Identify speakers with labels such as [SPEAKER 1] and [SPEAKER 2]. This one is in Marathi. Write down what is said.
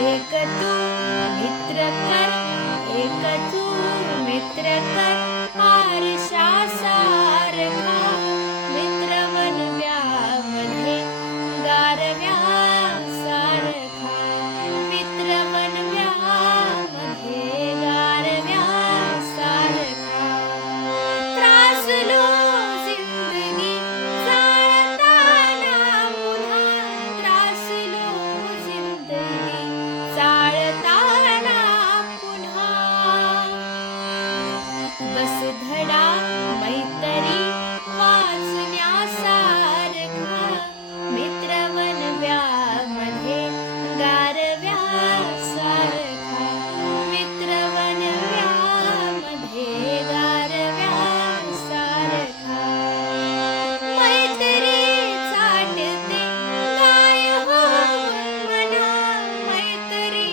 [SPEAKER 1] लेखतु मित्रग वसुधरा मैतरी वाचण्यासारखा मित्रवनव्यामध्ये गारव्यासारखा मित्रवनव्यामध्ये गारव्यासारखा मैतरी चाटते काय हो मना मैतरी